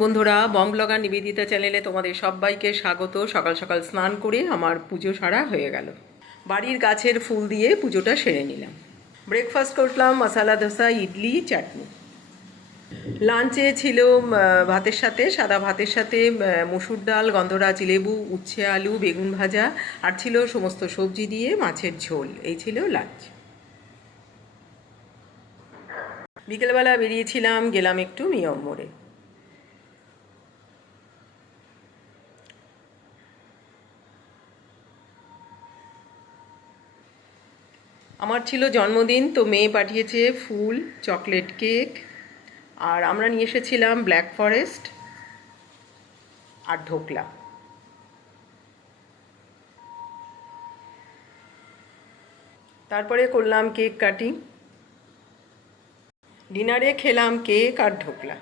বন্ধুরা, বং ব্লগার নিবেদিতা চ্যানেলে তোমাদের সবাইকে স্বাগত। সকাল সকাল স্নান করে আমার পুজো সারা হয়ে গেল। বাড়ির গাছের ফুল দিয়ে পুজোটা সেরে নিলাম। ব্রেকফাস্ট করলাম মশালা ধোসা, ইডলি, চাটনি। লাঞ্চে ছিল ভাতের সাথে, সাদা ভাতের সাথে মসুর ডাল, গন্ধরাজ লেবু, উচ্ছে আলু, বেগুন ভাজা, আর ছিল সমস্ত সবজি দিয়ে মাছের ঝোল। এই ছিল লাঞ্চ। বিকেলবেলা বেরিয়েছিলাম, গেলাম একটু মিয়ম মোড়ে। আমার ছিল জন্মদিন, তো মেয়ে পাঠিয়েছে ফুল, চকলেট কেক, আর আমরা নিয়ে এসেছিলাম ব্ল্যাক ফরেস্ট আর ঢোকলা। তারপরে করলাম কেক কাটিং। ডিনারে খেলাম কেক আর ঢোকলা।